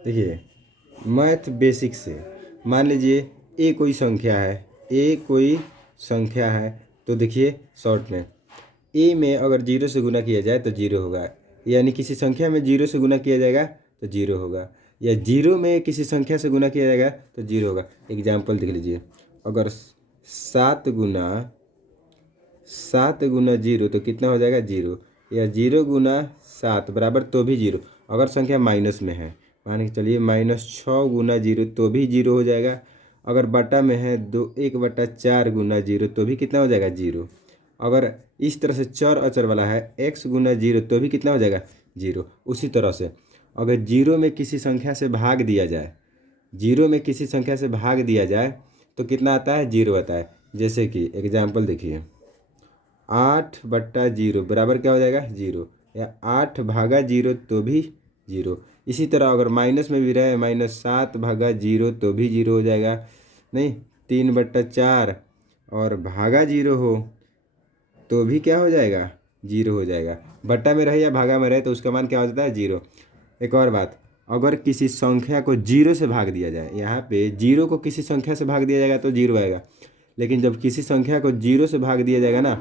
देखिए math basic से मान लीजिए ए कोई संख्या है तो देखिए शॉर्ट में ए में अगर जीरो से गुना किया जाए तो जीरो होगा, यानी किसी संख्या में जीरो से गुना किया जाएगा तो जीरो होगा, या जीरो में किसी संख्या से गुना किया जाएगा तो जीरो होगा। एग्जाम्पल देख लीजिए, अगर सात गुना जीरो तो कितना हो जाएगा जीरो, या जीरो गुना सात बराबर तो भी जीरो। अगर संख्या माइनस में है मान के चलिए -6 गुना जीरो तो भी जीरो हो जाएगा। अगर बटा में है 1/4 गुना जीरो तो भी कितना हो जाएगा जीरो। अगर इस तरह से चर अचर वाला है x गुना जीरो तो भी कितना हो जाएगा जीरो। उसी तरह से अगर जीरो में किसी संख्या से भाग दिया जाए तो कितना आता है जीरो आता है। जैसे कि एग्जाम्पल देखिए 8/0 बराबर क्या हो जाएगा जीरो, या 8/0 तो भी जीरो। इसी तरह अगर माइनस में भी रहे -7/0 तो भी जीरो हो जाएगा। नहीं 3/4 और भागा जीरो हो तो भी क्या हो जाएगा जीरो हो जाएगा। बट्टा में रहे या भागा में रहे तो उसका मान क्या हो जाता है जीरो। एक और बात, अगर किसी संख्या को जीरो से भाग दिया जाए, यहाँ पे जीरो को किसी संख्या से भाग दिया जाएगा तो जीरो आएगा, लेकिन जब किसी संख्या को जीरो से भाग दिया जाएगा ना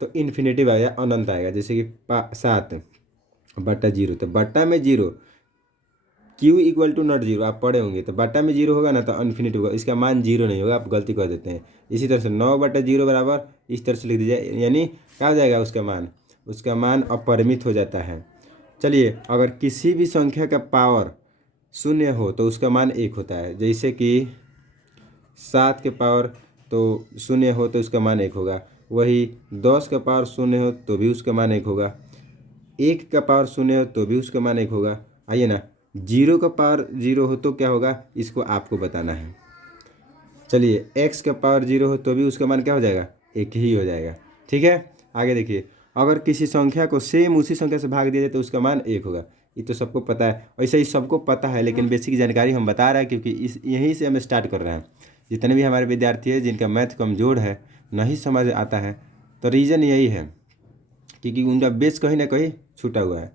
तो इन्फिनेटिव आएगा, अनंत आएगा। जैसे कि 7/0 तो बट्टा में zero Q equal to not zero आप पढ़े होंगे, तो बट्टा में जीरो होगा ना तो इन्फिनिटी होगा, इसका मान जीरो नहीं होगा, आप गलती कर देते हैं। इसी तरह से 9/0 बराबर इस तरह से लिख दीजिए, यानी क्या हो जाएगा उसका मान अपरिमित हो जाता है। चलिए अगर किसी भी संख्या का पावर शून्य हो तो उसका मान एक होता है। जैसे कि 7 के पावर तो शून्य हो तो उसका मान एक होगा, वही 10 का पावर शून्य हो तो भी उसका मान एक होगा, 1 का पावर शून्य हो तो भी उसका मान एक होगा। आइए ना, जीरो का पावर जीरो हो तो क्या होगा इसको आपको बताना है। चलिए x का पावर जीरो हो तो भी उसका मान क्या हो जाएगा एक ही हो जाएगा। ठीक है, आगे देखिए, अगर किसी संख्या को सेम उसी संख्या से भाग दिया जाए तो उसका मान एक होगा। ये तो सबको पता है, वैसे ही सबको पता है, लेकिन बेसिक जानकारी हम बता रहे हैं क्योंकि यहीं से हम स्टार्ट कर रहे हैं। जितने भी हमारे विद्यार्थी हैं जिनका मैथ कमज़ोर है, नहीं समझ आता है, तो रीज़न यही है क्योंकि उनका बेस कहीं ना कहीं छूटा हुआ है।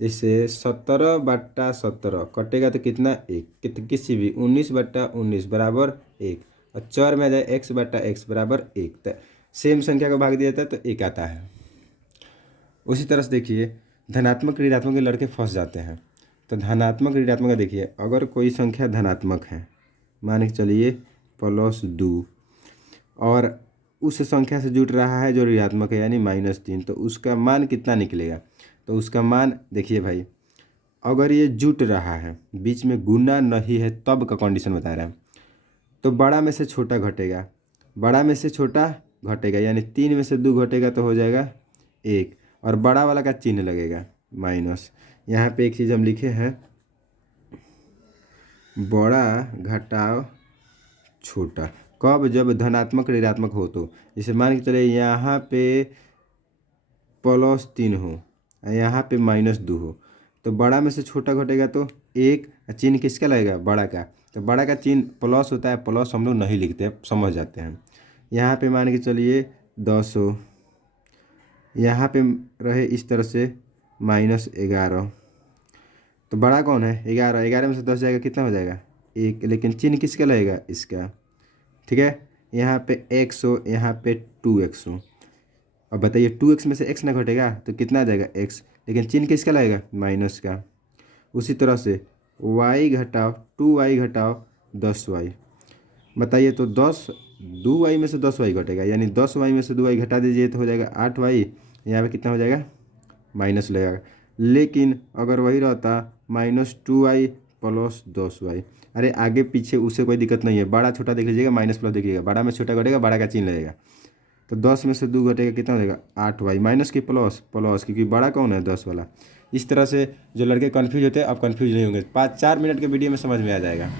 जैसे 17/17 कटेगा तो कितना एक, किसी भी 19/19 बराबर एक, और चर में आ जाए x/x बराबर एक, तो सेम संख्या को भाग दिया जाता है तो एक आता है। उसी तरह से देखिए धनात्मक ऋणात्मक के लड़के फंस जाते हैं। तो धनात्मक ऋणात्मक का देखिए, अगर कोई संख्या धनात्मक है मान के चलिए +2 और उस संख्या से जुड़ रहा है जो ऋणात्मक है यानी -3, तो उसका मान कितना निकलेगा। तो उसका मान देखिए भाई, अगर ये जुट रहा है बीच में गुना नहीं है तब का कंडीशन बता रहा है, तो बड़ा में से छोटा घटेगा, यानी 3 में से 2 घटेगा तो हो जाएगा 1, और बड़ा वाला का चिन्ह लगेगा माइनस। यहाँ पे एक चीज़ हम लिखे हैं, बड़ा घटाव छोटा, कब, जब धनात्मक ऋणात्मक हो। तो जैसे मान के चले यहाँ पे +3 हो, यहाँ पे -2 हो, तो बड़ा में से छोटा घटेगा तो 1, चिन्ह किसका लगेगा बड़ा का, तो बड़ा का चिन्ह प्लस होता है, प्लस हम लोग नहीं लिखते हैं, समझ जाते हैं। यहाँ पे मान के चलिए 10 हो, यहाँ पे रहे इस तरह से -11, तो बड़ा कौन है 11, 11 में से 10 जाएगा कितना हो जाएगा 1, लेकिन चिन्ह किसका लगेगा इसका। ठीक है, यहाँ पे x हो, यहाँ पे 2x हो। अब बताइए 2x में से x ना घटेगा तो कितना आ जाएगा x, लेकिन चिन्ह किसका लगेगा माइनस का। उसी तरह से y घटाव 2y घटाव 10y, बताइए तो 2y में से 10y घटेगा, यानी 10y में से 2y घटा दीजिए तो हो जाएगा 8y, यहाँ पे कितना हो जाएगा माइनस लगेगा। लेकिन अगर वही रहता -2y + 10y, अरे आगे पीछे उससे कोई दिक्कत नहीं है, बड़ा छोटा देख लीजिएगा, माइनस प्लस देखिएगा, बड़ा में छोटा घटेगा बड़ा का चिन्ह लगेगा, तो 10 में से 2 घटेगा कितना हो जाएगा 8y, माइनस की प्लस प्लस, क्योंकि बड़ा कौन है 10 वाला। इस तरह से जो लड़के कन्फ्यूज होते हैं अब कन्फ्यूज नहीं होंगे, 5-4 मिनट के वीडियो में समझ में आ जाएगा।